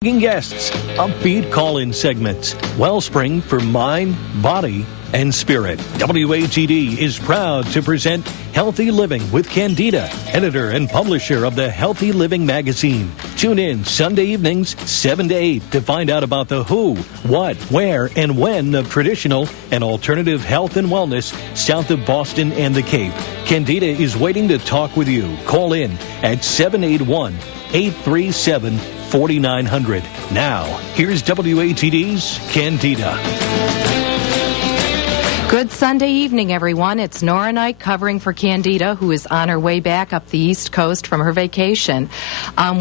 Guests, upbeat call-in segments, Wellspring for mind, body, and spirit. WATD is proud to present Healthy Living with Candida, editor and publisher of the Healthy Living magazine. Tune in Sunday evenings, 7 to 8 to find out about the who, what, where, and when of traditional and alternative health and wellness south of Boston and the Cape. Candida is waiting to talk with you. Call in at 781-837-4900. Now, here's WATD's Candida. Good Sunday evening, everyone. It's Nora Knight covering for Candida, who is on her way back up the East Coast from her vacation.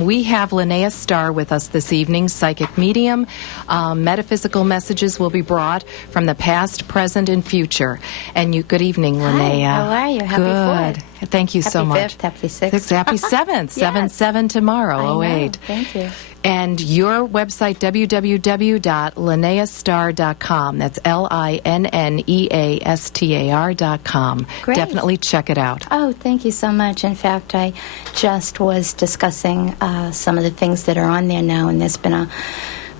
We have Linnea Starr with us this evening, psychic medium. Metaphysical messages will be brought from the past, present, and future. And good evening, Linnea. Hi, how are you? Happy Good. Thank you so much. Happy 5th, happy 6th. Happy 7th. Yes. 7/7 tomorrow, I know. 08. Thank you. And your website, www.linneastar.com. That's LINNEASTAR.com. Great. Definitely check it out. Oh, thank you so much. In fact, I just was discussing some of the things that are on there now, and there's been a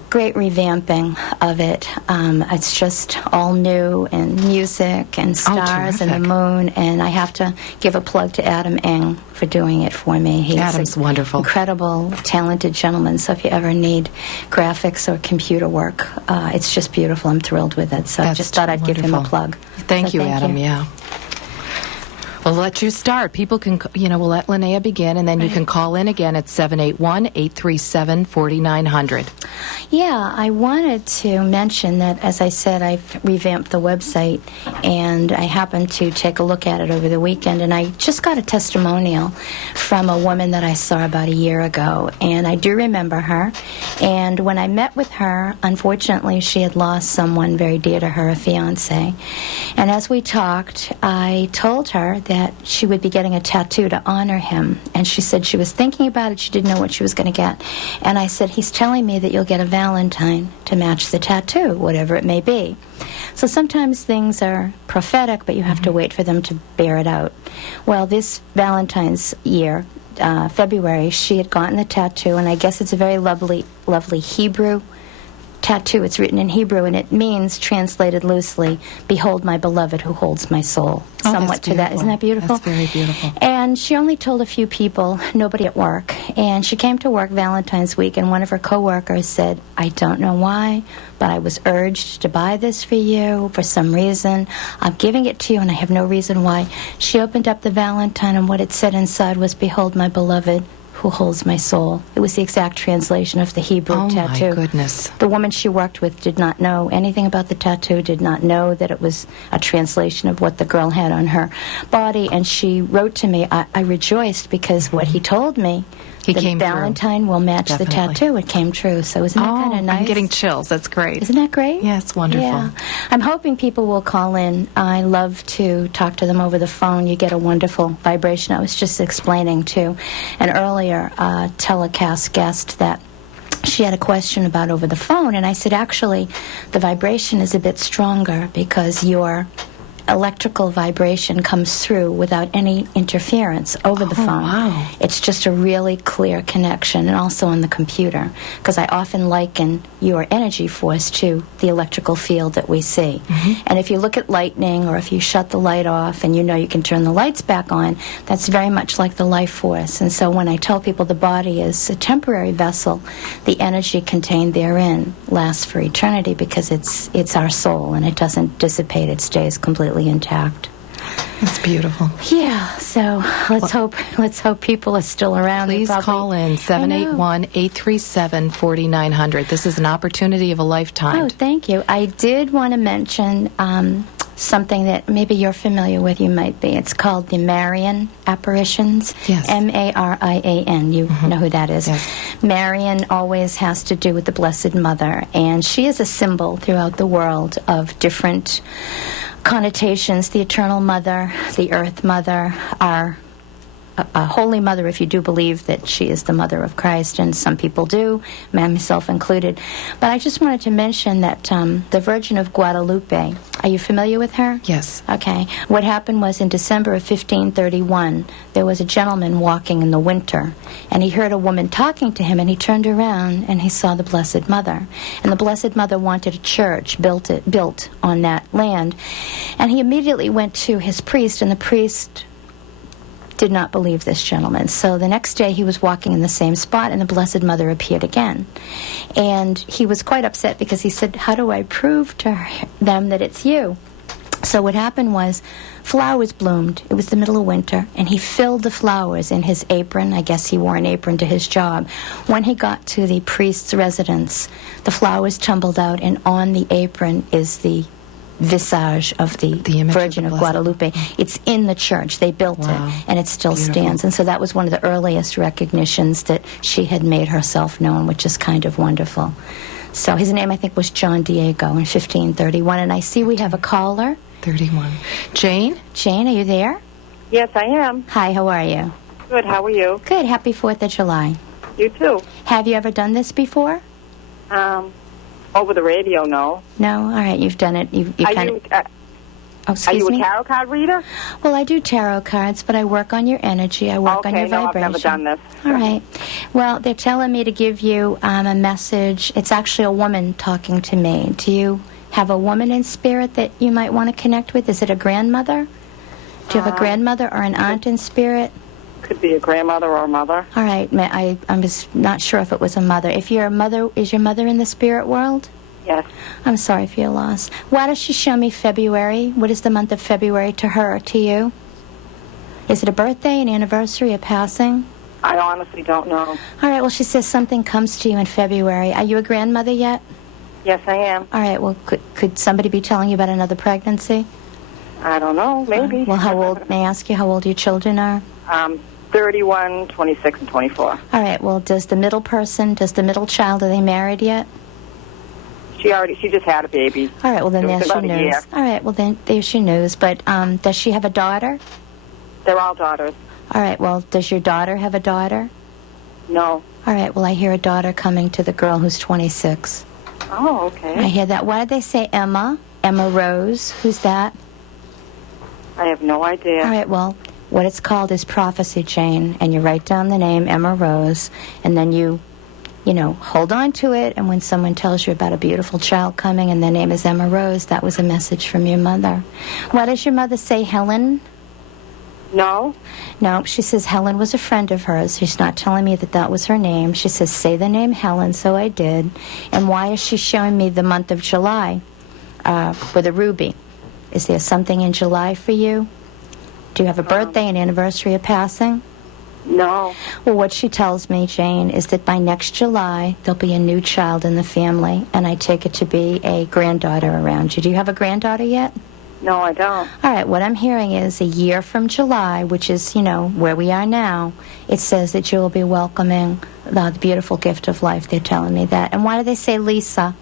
great revamping of it. It's just all new and music and stars and the moon, and I have to give a plug to Adam Eng for doing it for me. He's Adam's wonderful. Incredible, talented gentleman, so if you ever need graphics or computer work, it's just beautiful. I'm thrilled with it, so I just thought I'd give him a plug. Thank you, Adam, yeah. We'll let you start. People can, we'll let Linnea begin, and then you can call in again at 781-837-4900. Yeah, I wanted to mention that, as I said, I've revamped the website, and I happened to take a look at it over the weekend, and I just got a testimonial from a woman that I saw about a year ago, and I do remember her. And when I met with her, unfortunately, she had lost someone very dear to her, a fiancé. And as we talked, I told her that she would be getting a tattoo to honor him. And she said she was thinking about it. She didn't know what she was going to get. And I said, he's telling me that you'll get a Valentine to match the tattoo, whatever it may be. So sometimes things are prophetic, but you have to wait for them to bear it out. Well, this Valentine's year, February, she had gotten the tattoo, and I guess it's a very lovely, lovely Hebrew tattoo. It's written in Hebrew, and it means, translated loosely, behold my beloved who holds my soul. Somewhat to that. Isn't that beautiful? That's very beautiful. And she only told a few people, nobody at work. And she came to work Valentine's week, and one of her coworkers said, I don't know why, but I was urged to buy this for you for some reason. I'm giving it to you, and I have no reason why. She opened up the Valentine, and what it said inside was, behold my beloved who holds my soul. It was the exact translation of the Hebrew tattoo. Oh, my goodness. The woman she worked with did not know anything about the tattoo, did not know that it was a translation of what the girl had on her body, and she wrote to me. I rejoiced because what he told me, the Valentine will match the tattoo. It came true. So isn't that kind of nice? I'm getting chills. That's great. Isn't that great? Yeah, it's wonderful. Yeah. I'm hoping people will call in. I love to talk to them over the phone. You get a wonderful vibration. I was just explaining to an earlier telecast guest that she had a question about over the phone, and I said, actually, the vibration is a bit stronger because your electrical vibration comes through without any interference over the phone. Wow. It's just a really clear connection, and also on the computer, because I often liken your energy force to the electrical field that we see. And if you look at lightning, or if you shut the light off and you know you can turn the lights back on, that's very much like the life force. And so when I tell people the body is a temporary vessel, the energy contained therein lasts for eternity, because it's our soul, and it doesn't dissipate. It stays completely intact. That's beautiful. Yeah, so let's hope people are still around. Please call in 781-837-4900. This is an opportunity of a lifetime. Oh, thank you. I did want to mention something that maybe you're familiar with, you might be. It's called the Marian apparitions. Yes. Marian. You know who that is. Yes. Marian always has to do with the Blessed Mother, and she is a symbol throughout the world of different connotations. The Eternal Mother, the Earth Mother, our a holy mother if you do believe that she is the mother of Christ, and some people do, myself included. But I just wanted to mention that the Virgin of Guadalupe, are you familiar with her? Yes. Okay. What happened was in December of 1531, there was a gentleman walking in the winter, and he heard a woman talking to him, and he turned around and he saw the Blessed Mother. And the Blessed Mother wanted a church built on that land. And he immediately went to his priest, and the priest did not believe this gentleman. So the next day he was walking in the same spot, and the Blessed Mother appeared again. And he was quite upset because he said, how do I prove to them that it's you? So what happened was flowers bloomed. It was the middle of winter, and he filled the flowers in his apron. I guess he wore an apron to his job. When he got to the priest's residence, the flowers tumbled out, and on the apron is the visage of the Virgin of Guadalupe. It's in the church. They built it, and it still stands. And so that was one of the earliest recognitions that she had made herself known, which is kind of wonderful. So his name, I think, was John Diego in 1531. And I see we have a caller. 31. Jane? Jane, are you there? Yes, I am. Hi, how are you? Good, how are you? Good. Happy 4th of July. You too. Have you ever done this before? Over the radio, no. No? All right, you've done it. You Are kind you, of... Oh, excuse are you me? a tarot card reader? Well, I do tarot cards, but I work on your energy. I work on your no, vibration. I've never done this. All right. Well, they're telling me to give you a message. It's actually a woman talking to me. Do you have a woman in spirit that you might want to connect with? Is it a grandmother? Do you have a grandmother or an aunt in spirit? Could be a grandmother or a mother. All right. I was not sure if it was a mother. If you're a mother, is your mother in the spirit world? Yes. I'm sorry for your loss. Why does she show me February? What is the month of February to her, to you? Is it a birthday, an anniversary, a passing? I honestly don't know. All right, well, she says something comes to you in February. Are you a grandmother yet? Yes, I am. All right, well, could somebody be telling you about another pregnancy? I don't know, maybe. Well, how old, may I ask you how old your children are? 31, 26, and 24. All right, well, does the middle child, are they married yet? She just had a baby. All right, well, then It was there's your about a news. year. All right, well, then there's your news. But does she have a daughter? They're all daughters. All right, well, does your daughter have a daughter? No. All right, well, I hear a daughter coming to the girl who's 26. Oh, okay. I hear that. Why did they say Emma? Emma Rose? Who's that? I have no idea. All right, well, what it's called is prophecy, Jane, and you write down the name Emma Rose, and then you hold on to it, and when someone tells you about a beautiful child coming and their name is Emma Rose, that was a message from your mother. Why does your mother say Helen? No. No, she says Helen was a friend of hers. She's not telling me that was her name. She says, say the name Helen, so I did. And why is she showing me the month of July with a ruby? Is there something in July for you? Do you have a birthday, an anniversary, a passing? No. Well, what she tells me, Jane, is that by next July, there'll be a new child in the family, and I take it to be a granddaughter around you. Do you have a granddaughter yet? No, I don't. All right, what I'm hearing is a year from July, which is, where we are now, it says that you will be welcoming the beautiful gift of life. They're telling me that. And why do they say Lisa?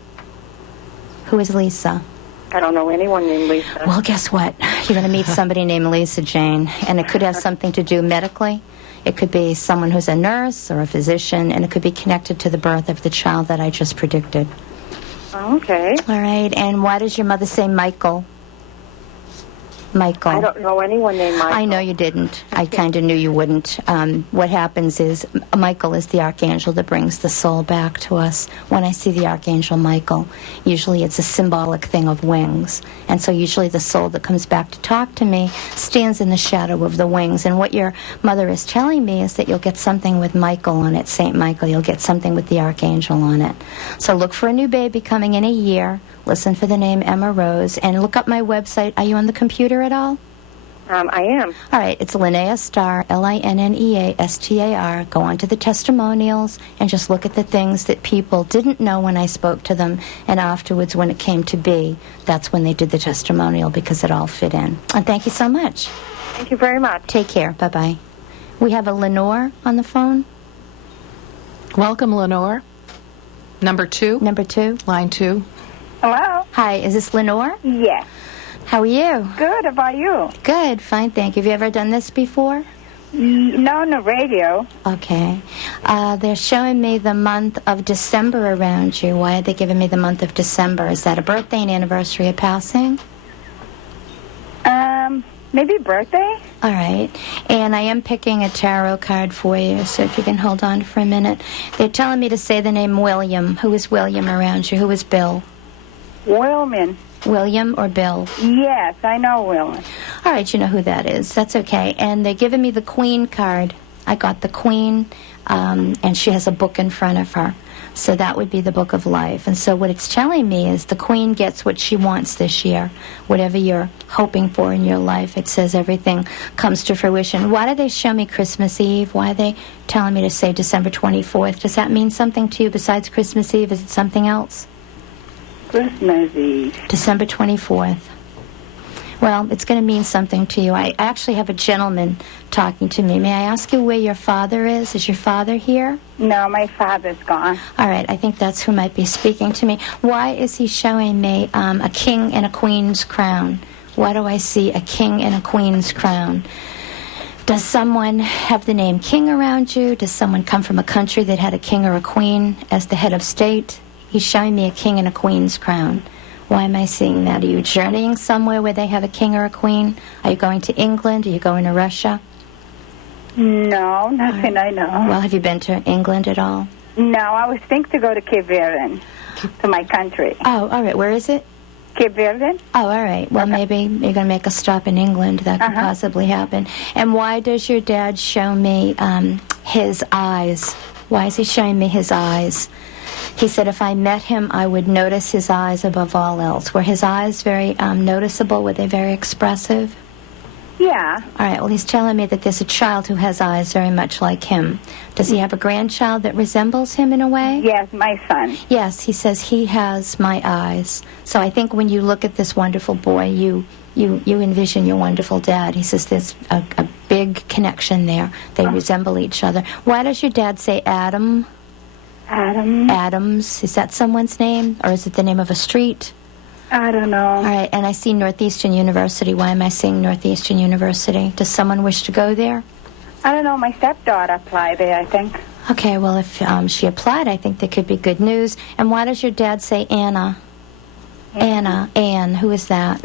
Who is Lisa? I don't know anyone named Lisa. Well, guess what? You're going to meet somebody named Lisa, Jane, and it could have something to do medically. It could be someone who's a nurse or a physician, and it could be connected to the birth of the child that I just predicted. Okay. All right, and why does your mother say Michael? Michael. I don't know anyone named Michael. I know you didn't. I kind of knew you wouldn't. What happens is Michael is the archangel that brings the soul back to us. When I see the archangel Michael, usually it's a symbolic thing of wings. And so usually the soul that comes back to talk to me stands in the shadow of the wings. And what your mother is telling me is that you'll get something with Michael on it, St. Michael. You'll get something with the archangel on it. So look for a new baby coming in a year. Listen for the name Emma Rose, and look up my website. Are you on the computer at all? I am. All right, it's Linneastar, Linneastar. Go on to the testimonials and just look at the things that people didn't know when I spoke to them, and afterwards when it came to be, that's when they did the testimonial because it all fit in. And thank you so much. Thank you very much. Take care. Bye-bye. We have a Lenore on the phone. Welcome, Lenore. Number 2. Number 2. Line 2. Hello? Hi, is this Lenore? Yes. How are you? Good. How about you? Good, fine, thank you. Have you ever done this before? No, on the radio. Okay. They're showing me the month of December around you. Why are they giving me the month of December? Is that a birthday, an anniversary, a passing? Maybe birthday? All right. And I am picking a tarot card for you, so if you can hold on for a minute. They're telling me to say the name William. Who is William around you? Who is Bill? Wilman. William or Bill? Yes, I know Wilman. All right, you know who that is. That's okay. And they're giving me the Queen card. I got the Queen, and she has a book in front of her. So that would be the Book of Life. And so what it's telling me is the Queen gets what she wants this year. Whatever you're hoping for in your life, it says everything comes to fruition. Why do they show me Christmas Eve? Why are they telling me to say December 24th? Does that mean something to you besides Christmas Eve? Is it something else? Christmas Eve. December 24th. Well, it's going to mean something to you. I actually have a gentleman talking to me. May I ask you where your father is? Is your father here? No, my father's gone. All right, I think that's who might be speaking to me. Why is he showing me a king and a queen's crown? Why do I see a king and a queen's crown? Does someone have the name king around you? Does someone come from a country that had a king or a queen as the head of state? He's showing me a king and a queen's crown. Why am I seeing that? Are you journeying somewhere where they have a king or a queen? Are you going to England? Are you going to Russia? No, nothing I know. Well, have you been to England at all? No, I was thinking to go to Cape Verde, to my country. Oh, all right. Where is it? Cape Verde? Oh, all right. Well, maybe you're going to make a stop in England. That could possibly happen. And why does your dad show me his eyes? Why is he showing me his eyes? He said if I met him, I would notice his eyes above all else. Were his eyes very noticeable? Were they very expressive? Yeah. All right, well, he's telling me that there's a child who has eyes very much like him. Does he have a grandchild that resembles him in a way? Yes, my son. Yes, he says he has my eyes. So I think when you look at this wonderful boy, you envision your wonderful dad. He says there's a big connection there. They resemble each other. Why does your dad say Adam? Adam. Adams. Is that someone's name? Or is it the name of a street? I don't know. All right, and I see Northeastern University. Why am I seeing Northeastern University? Does someone wish to go there? I don't know. My stepdaughter applied there, I think. Okay, well, if she applied, I think there could be good news. And why does your dad say Anna? Anne. Who is that?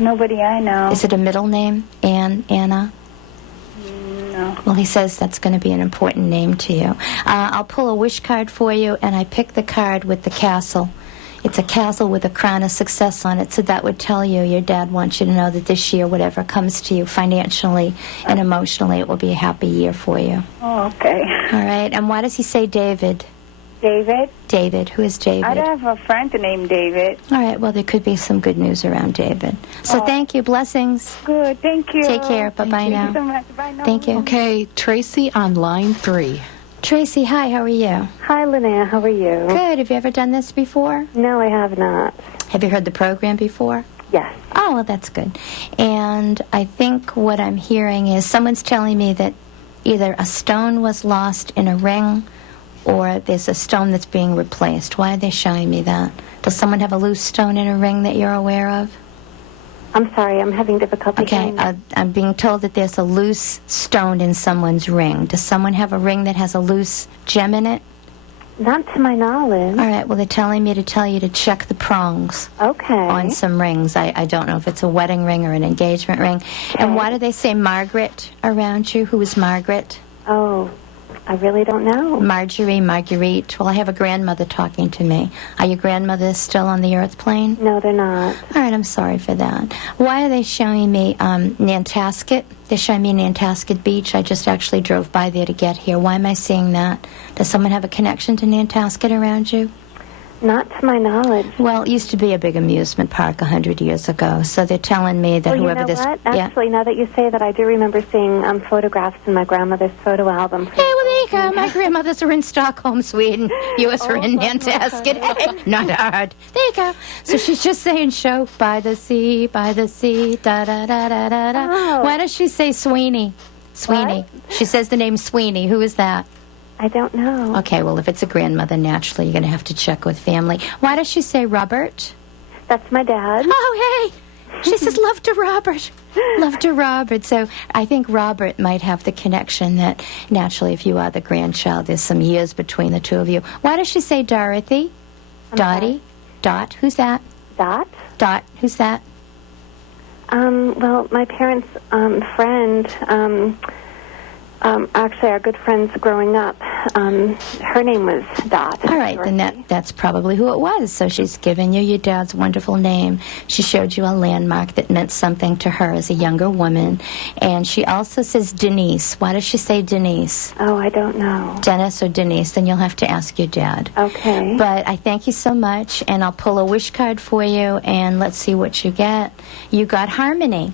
Nobody I know. Is it a middle name? Anna? No. Well, he says that's going to be an important name to you. I'll pull a wish card for you, and I picked the card with the castle. It's a castle with a crown of success on it, so that would tell you your dad wants you to know that this year, whatever comes to you financially and emotionally, it will be a happy year for you. Oh, okay. All right, and why does he say David? David? David. Who is David? I have a friend named David. All right, well, there could be some good news around David. So thank you. Blessings. Good, thank you. Take care. Bye-bye now. Thank you so much. Bye now. Thank you. Okay, Tracy on line 3. Tracy, hi, how are you? Hi, Linnea. How are you? Good. Have you ever done this before? No, I have not. Have you heard the program before? Yes. Oh, well, that's good. And I think what I'm hearing is someone's telling me that either a stone was lost in a ring or there's a stone that's being replaced. Why are they showing me that? Does someone have a loose stone in a ring that you're aware of? I'm sorry, I'm having difficulty. Okay, I'm being told that there's a loose stone in someone's ring. Does someone have a ring that has a loose gem in it? Not to my knowledge. All right, well, they're telling me to tell you to check the prongs Okay. on some rings. I don't know if it's a wedding ring or an engagement ring. Okay. And why do they say Margaret around you? Who is Margaret? Oh, I really don't know. Marjorie, Marguerite. Well, I have a grandmother talking to me. Are your grandmothers still on the earth plane? No, they're not. All right, I'm sorry for that. Why are they showing me Nantasket? They're showing me Nantasket Beach. I just actually drove by there to get here. Why am I seeing that? Does someone have a connection to Nantasket around you? Not to my knowledge. Well, it used to be a big amusement park 100 years ago, so they're telling me that Well, whoever you know this... what? Yeah. Actually, now that you say that, I do remember seeing photographs in my grandmother's photo album. Hey, well, there you go. My grandmothers are in Stockholm, Sweden. Yours are in Nantasket. Hey, not hard. There you go. So she's just saying, show by the sea, da-da-da-da-da-da. Oh. Why does she say Sweeney? Sweeney. What? She says the name Sweeney. Who is that? I don't know. Okay, well, if it's a grandmother, naturally, you're going to have to check with family. Why does she say Robert? That's my dad. Oh, hey. She says, love to Robert. Love to Robert. So I think Robert might have the connection that naturally if you are the grandchild, there's some years between the two of you. Why does she say Dorothy? Dottie? Dot? Who's that? Dot? Dot. Who's that? Well, my parents' friend, actually our good friends growing up, her name was Dot. All right, Dorothy. then that's probably who it was. So she's given you your dad's wonderful name. She showed you a landmark that meant something to her as a younger woman. And she also says Denise. Why does she say Denise? Oh, I don't know. Dennis or Denise? Then you'll have to ask your dad. Okay. But I thank you so much, and I'll pull a wish card for you, and let's see what you get. You got harmony.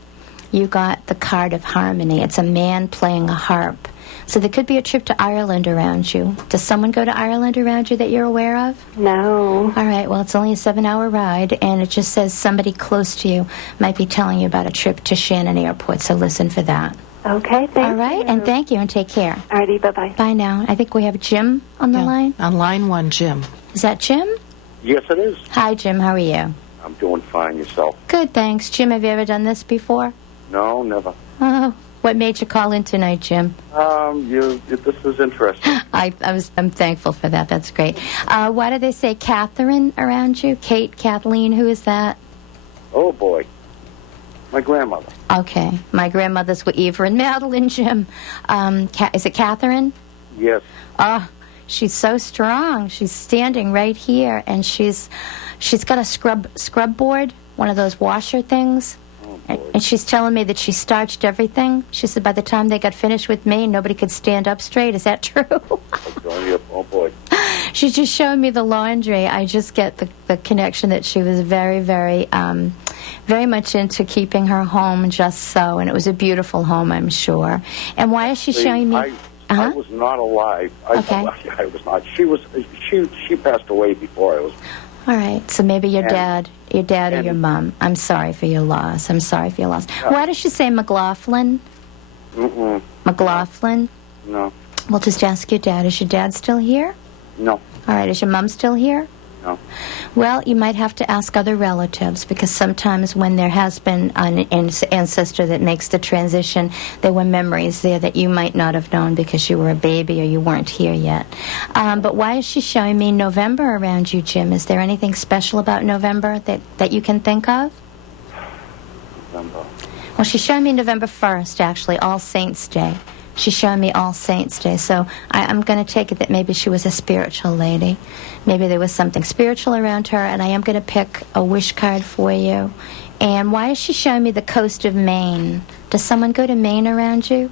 You got the card of harmony. It's a man playing a harp. So there could be a trip to Ireland around you. Does someone go to Ireland around you that you're aware of? No. All right, well, it's only a 7-hour ride, and it just says somebody close to you might be telling you about a trip to Shannon Airport, so listen for that. Okay, thank you. All right, and thank you, and take care. Alrighty, bye-bye. Bye now. I think we have Jim on the line. On line 1, Jim. Is that Jim? Yes, it is. Hi, Jim. How are you? I'm doing fine. Yourself? Good, thanks. Jim, have you ever done this before? No, never. Oh, what made you call in tonight, Jim? This is interesting. I'm thankful for that. That's great. Why do they say Catherine around you? Kate, Kathleen, who is that? Oh, boy. My grandmother. Okay. My grandmothers were Eva and Madeline, Jim. Is it Catherine? Yes. Oh, she's so strong. She's standing right here, and she's got a scrub board, one of those washer things. And she's telling me that she starched everything. She said by the time they got finished with me, nobody could stand up straight. Is that true? Oh, boy. She just showed me the laundry. I just get the connection that she was very, very, very much into keeping her home just so. And it was a beautiful home, I'm sure. And why is she showing me... I was not alive. Okay. I was not. She passed away before I was... All right, so maybe your dad or your mom. I'm sorry for your loss. Why does she say McLaughlin? Mm-mm. McLaughlin? No. Well, just ask your dad. Is your dad still here? No. All right, is your mom still here? No. Well, you might have to ask other relatives, because sometimes when there has been an ancestor that makes the transition, there were memories there that you might not have known because you were a baby or you weren't here yet. But why is she showing me November around you, Jim? Is there anything special about November that you can think of? November. Well, she's showing me November 1st, actually, All Saints' Day. She's showing me All Saints' Day, so I'm going to take it that maybe she was a spiritual lady. Maybe there was something spiritual around her, and I am going to pick a wish card for you. And why is she showing me the coast of Maine? Does someone go to Maine around you?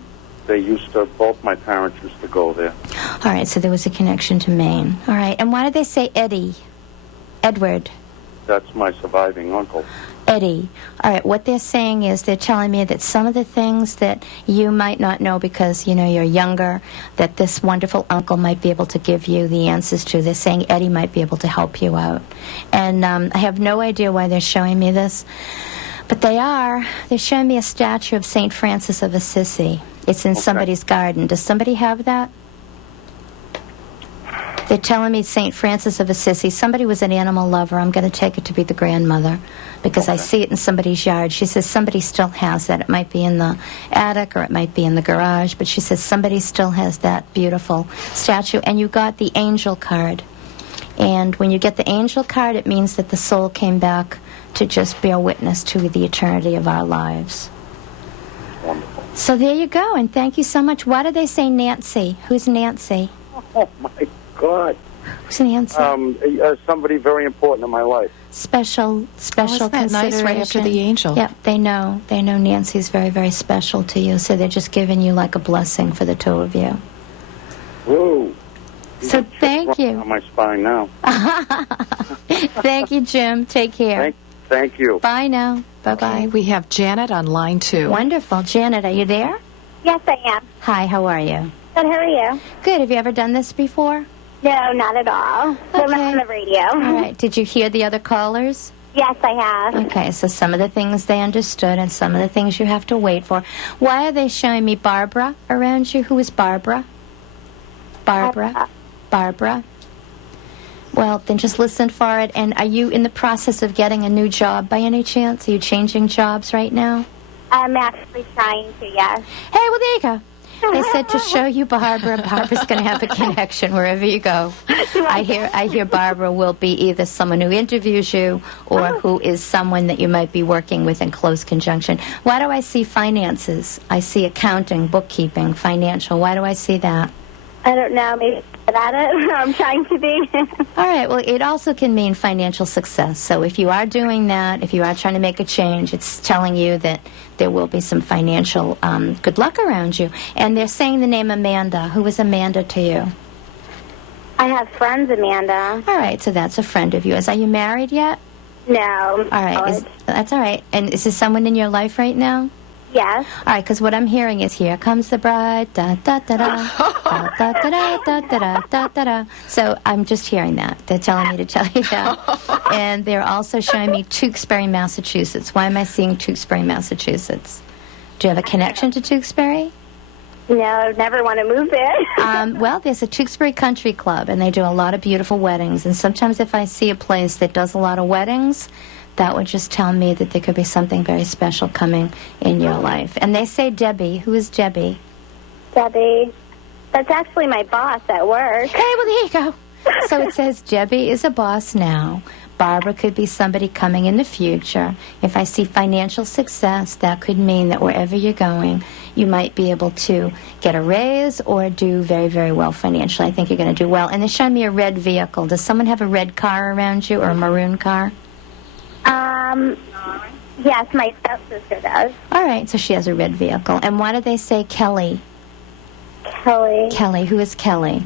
Both my parents used to go there. All right, so there was a connection to Maine. All right, and why do they say Eddie? Edward? That's my surviving uncle. Eddie. All right, what they're saying is they're telling me that some of the things that you might not know because, you're younger, that this wonderful uncle might be able to give you the answers to. They're saying Eddie might be able to help you out. And I have no idea why they're showing me this, but they're showing me a statue of St. Francis of Assisi. It's in somebody's garden. Does somebody have that? They're telling me St. Francis of Assisi. Somebody was an animal lover. I'm going to take it to be the grandmother because I see it in somebody's yard. She says somebody still has that. It might be in the attic or it might be in the garage, but she says somebody still has that beautiful statue. And you got the angel card. And when you get the angel card, it means that the soul came back to just bear witness to the eternity of our lives. Wonderful. So there you go, and thank you so much. Why do they say Nancy? Who's Nancy? Oh, my God. Who's Nancy? Somebody very important in my life. Special Isn't that nice right after the angel? Yep, they know. They know Nancy's very, very special to you, so they're just giving you like a blessing for the two of you. Whoa. So thank you. On my spine now. Thank you, Jim. Take care. Thank you. Bye now. Bye-bye. Okay, we have Janet on line 2. Wonderful. Janet, are you there? Yes, I am. Hi, how are you? Good, how are you? Good. Have you ever done this before? No, not at all. So I'm Okay. on the radio. All right. Did you hear the other callers? Yes, I have. Okay, so some of the things they understood and some of the things you have to wait for. Why are they showing me Barbara around you? Who is Barbara? Barbara? Well, then just listen for it. And are you in the process of getting a new job by any chance? Are you changing jobs right now? I'm actually trying to, yes. Hey, well, there you go. They said to show you Barbara. Barbara's going to have a connection wherever you go. I hear Barbara will be either someone who interviews you or who is someone that you might be working with in close conjunction. Why do I see finances? I see accounting, bookkeeping, financial. Why do I see that? I don't know. Maybe at it. I'm trying to be. All right. Well, it also can mean financial success. So if you are doing that, if you are trying to make a change, it's telling you that there will be some financial good luck around you. And they're saying the name Amanda. Who is Amanda to you? I have friends, Amanda. All right. So that's a friend of yours. Are you married yet? No. All right. That's all right. And is this someone in your life right now? Yes. All right, because what I'm hearing is here comes the bride, da da da da, da da da da da da da da da. So I'm just hearing that. They're telling me to tell you that. And they're also showing me Tewksbury, Massachusetts. Why am I seeing Tewksbury, Massachusetts? Do you have a connection to Tewksbury? No, I never want to move there. Well, there's a Tewksbury Country Club, and they do a lot of beautiful weddings. And sometimes if I see a place that does a lot of weddings, that would just tell me that there could be something very special coming in your life. And they say Debbie. Who is Debbie? Debbie. That's actually my boss at work. Hey, well, there you go. So it says Debbie is a boss now. Barbara could be somebody coming in the future. If I see financial success, that could mean that wherever you're going, you might be able to get a raise or do very, very well financially. I think you're going to do well. And they show me a red vehicle. Does someone have a red car around you or a maroon car? Yes, my stepsister does. All right, so she has a red vehicle. And why do they say Kelly? Kelly. Kelly. Who is Kelly?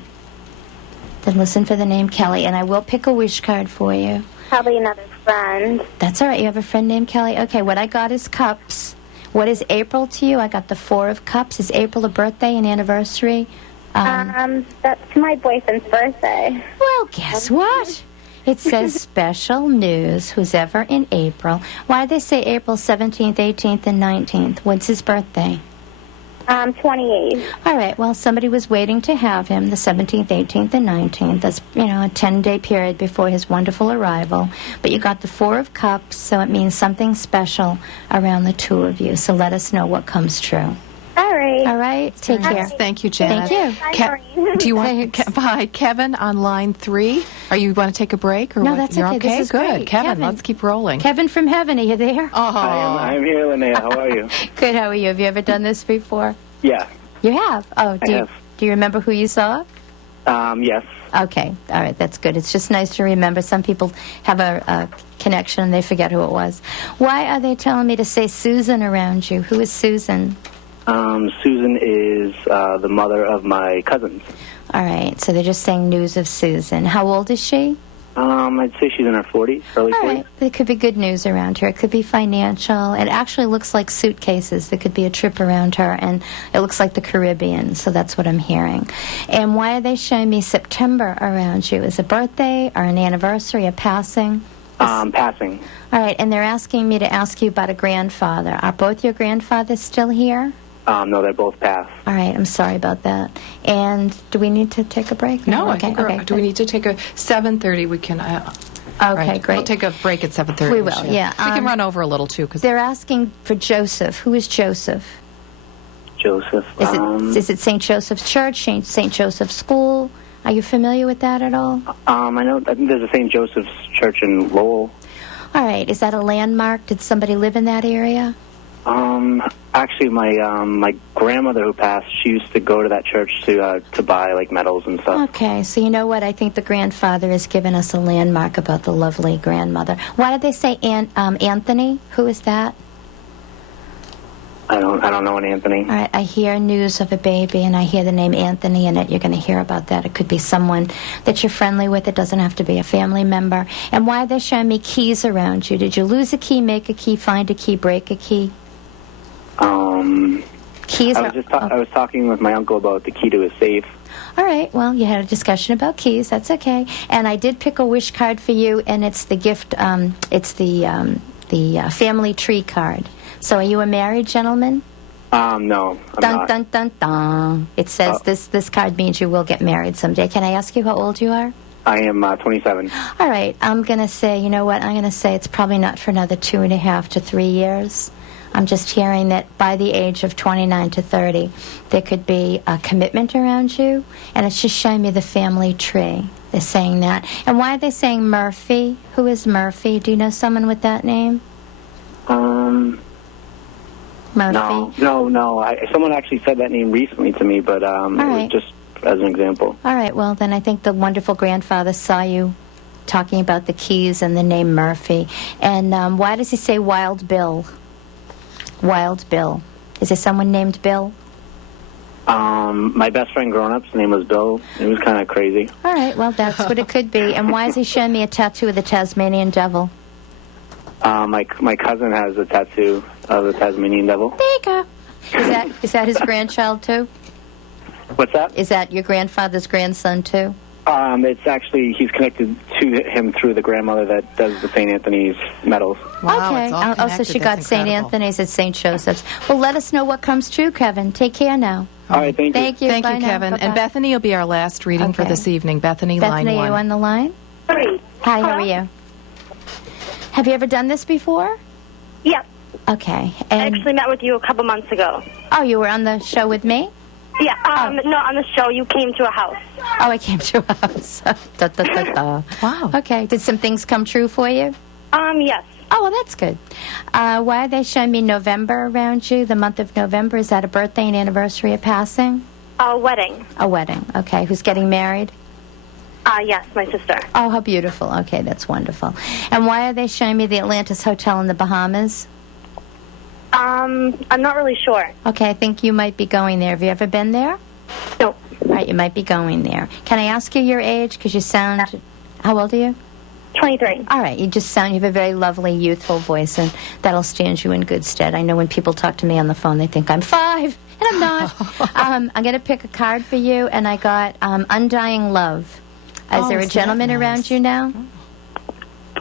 Then listen for the name Kelly, and I will pick a wish card for you. Probably another friend. That's all right. You have a friend named Kelly? Okay, what I got is cups. What is April to you? I got the 4 of cups. Is April a birthday, an anniversary? That's my boyfriend's birthday. Well, guess what? It says special news, who's ever in April. Why do they say April 17th, 18th, and 19th? What's his birthday? 28. All right, well, somebody was waiting to have him the 17th, 18th, and 19th. That's, a 10-day period before his wonderful arrival. But you got the 4 of cups, so it means something special around the 2 of you. So let us know what comes true. All right. All right, take care. Thank you, Janet. Thank you. Bye, Do you want hi, Kevin on line 3? Are you going to take a break or No, what? that's You're okay. okay. This is Good, great. Kevin. Let's keep rolling. Kevin from heaven, are you there? Oh, I'm here, Linnea. How are you? Good, how are you? Have you ever done this before? Yeah. You have? Oh, I have. Do you remember who you saw? Yes. Okay, all right, that's good. It's just nice to remember. Some people have a connection and they forget who it was. Why are they telling me to say Susan around you? Who is Susan? Susan is the mother of my cousins. All right, so they're just saying news of Susan. How old is she? I'd say she's in her 40s, early 40s. All right, there could be good news around her. It could be financial. It actually looks like suitcases. There could be a trip around her, and it looks like the Caribbean, so that's what I'm hearing. And why are they showing me September around you? Is a birthday or an anniversary, a passing? Passing. All right, and they're asking me to ask you about a grandfather. Are both your grandfathers still here? No, they're both passed. All right, I'm sorry about that. And do we need to take a break? no, I Okay, think we're, do we need to take a 7:30? We can. Okay, right. great. We'll take a break at 7:30. We will, yeah. We can run over a little, too. Cause They're asking for Joseph. Who is Joseph? Joseph. Is it St. Joseph's Church, St. Joseph's School? Are you familiar with that at all? I think there's a St. Joseph's Church in Lowell. All right, is that a landmark? Did somebody live in that area? Actually, my grandmother who passed, she used to go to that church to buy like medals and stuff. Okay, so you know what? I think the grandfather has given us a landmark about the lovely grandmother. Why did they say Anthony? Who is that? I don't know an Anthony. All right, I hear news of a baby, and I hear the name Anthony in it. You're going to hear about that. It could be someone that you're friendly with. It doesn't have to be a family member. And why are they showing me keys around you? Did you lose a key, make a key, find a key, break a key? Keys I was talking with my uncle about the key to his safe. All right, well, you had a discussion about keys. That's okay. And I did pick a wish card for you, and it's the gift, it's the family tree card. So are you a married gentleman? No, I'm not. Dun, dun, dun. It says this card means you will get married someday. Can I ask you how old you are? I am 27. All right, I'm going to say, you know what, I'm going to say it's probably not for another 2.5 to 3 years. I'm just hearing that by the age of 29 to 30, there could be a commitment around you, and it's just showing me the family tree. They're saying that. And why are they saying Murphy? Who is Murphy? Do you know someone with that name? Murphy? No. Someone actually said that name recently to me, but it was just as an example. All right, well, then I think the wonderful grandfather saw you talking about the keys and the name Murphy. And why does he say Wild Bill? Wild Bill. Is there someone named Bill? My best friend growing up's name was Bill. It was kind of crazy. All right, well, that's what it could be. And why is he showing me a tattoo of the Tasmanian devil? My cousin has a tattoo of the Tasmanian devil. There you go. Is that his grandchild, too? What's that? Is that your grandfather's grandson, too? It's actually, he's connected to him through the grandmother that does the St. Anthony's medals. Wow, okay. it's all connected. So she got That's St. incredible. Anthony's at St. Joseph's. Well, let us know what comes true, Kevin. Take care now. All right, thank you. Thank you. Thank Bye you, now. Kevin. Bye-bye. And Bethany will be our last reading for Okay. this evening. Bethany, line Bethany, are you 1. on the line? Hi. Hi, how are you? Have you ever done this before? Yep. Okay. I And actually met with you a couple months ago. oh, you were on the show with me? Yeah, no, on the show, you came to a house. Oh, I came to a house. Da, da, da, da. Wow. Okay. Did some things come true for you? Yes. Oh, well, that's good. Why are they showing me November around you, the month of November? Is that a birthday and anniversary of passing? A wedding. A wedding. Okay. Who's getting married? Yes, my sister. Oh, how beautiful. Okay, that's wonderful. And why are they showing me the Atlantis Hotel in the Bahamas? I'm not really sure. Okay, I think you might be going there. Have you ever been there? No. All right, you might be going there. Can I ask you your age? Because you sound... How old are you? 23. All right, you have a very lovely, youthful voice, and that'll stand you in good stead. I know when people talk to me on the phone, they think I'm 5, and I'm not. I'm going to pick a card for you, and I got Undying Love. Is there a isn't that gentleman nice? around you now?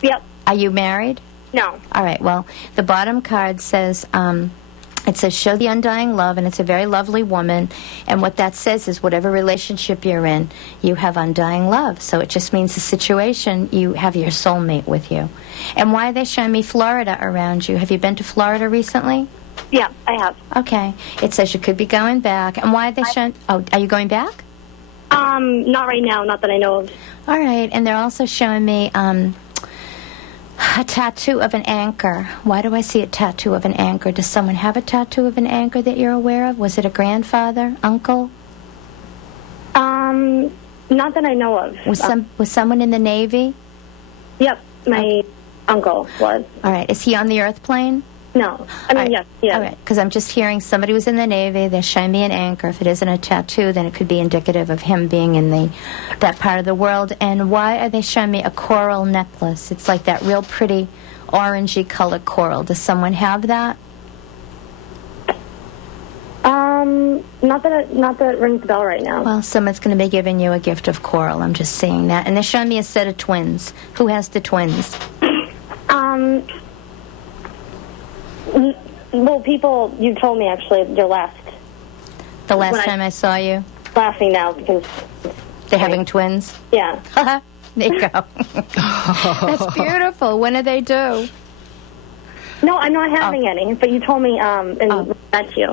Yep. Are you married? No. All right, well, the bottom card says, it says, show the undying love, and it's a very lovely woman. And what that says is whatever relationship you're in, you have undying love. So it just means the situation, you have your soulmate with you. And why are they showing me Florida around you? Have you been to Florida recently? Yeah, I have. Okay. It says you could be going back. And why are they showing... Oh, are you going back? Not right now, not that I know of. All right, and they're also showing me... a tattoo of an anchor. Why do I see a tattoo of an anchor? Does someone have a tattoo of an anchor that you're aware of? Was it a grandfather, uncle? Not that I know of. Was someone in the Navy? Yep, my uncle was. All right. Is he on the Earth plane? No. I mean, yes, yes. All right, because I'm just hearing somebody was in the Navy. They're showing me an anchor. If it isn't a tattoo, then it could be indicative of him being in that part of the world. And why are they showing me a coral necklace? It's like that real pretty orangey colored coral. Does someone have that? Not that it rings a bell right now. Well, someone's going to be giving you a gift of coral. I'm just seeing that. And they're showing me a set of twins. Who has the twins? Well, people, you told me actually your last. The last time I saw you? Laughing now because they're having twins? Yeah. There you go. That's beautiful. When do they do? No, I'm not having any, but you told me, and that's you.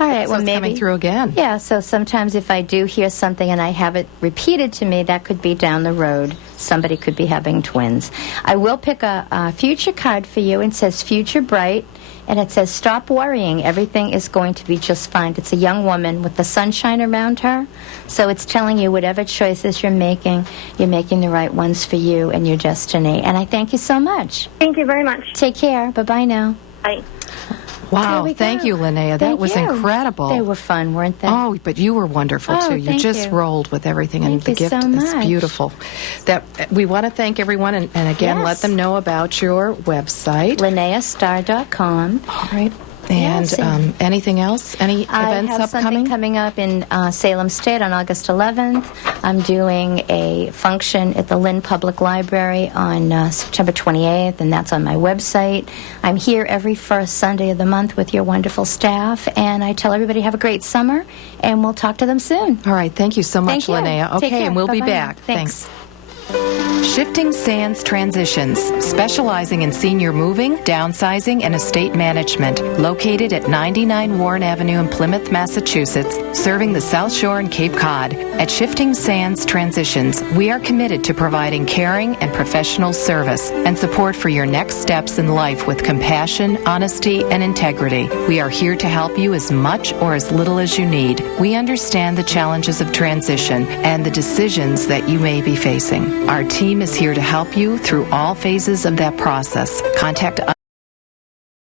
All right, So well, it's maybe... coming through again. Yeah, so sometimes if I do hear something and I have it repeated to me, that could be down the road. Somebody could be having twins. I will pick a future card for you. It says Future Bright, and it says stop worrying. Everything is going to be just fine. It's a young woman with the sunshine around her. So it's telling you whatever choices you're making the right ones for you and your destiny. And I thank you so much. Thank you very much. Take care. Bye-bye now. Bye. Wow, There we thank go. you, Linnea. That Thank was you. incredible. They were fun, weren't they? Oh, but you were wonderful, Oh, too. You thank just you. rolled with everything, and Thank the you gift so is much. beautiful. That we want to thank everyone, and again, Yes. let them know about your website. linneastar.com. All right. And Yes, anything else? Any I events have something upcoming? coming up in Salem State on August 11th. I'm doing a function at the Lynn Public Library on September 28th, and that's on my website. I'm here every first Sunday of the month with your wonderful staff, and I tell everybody have a great summer, and we'll talk to them soon. All right. Thank you so much, Thank you. Linnea. Take Okay, care. and we'll be Bye-bye now. back. Thanks. Thanks. Shifting Sands Transitions, specializing in senior moving, downsizing, and estate management, located at 99 Warren Avenue in Plymouth, Massachusetts, serving the South Shore and Cape Cod. At Shifting Sands Transitions, we are committed to providing caring and professional service and support for your next steps in life with compassion, honesty, and integrity. We are here to help you as much or as little as you need. We understand the challenges of transition and the decisions that you may be facing. Our team is here to help you through all phases of that process. Contact us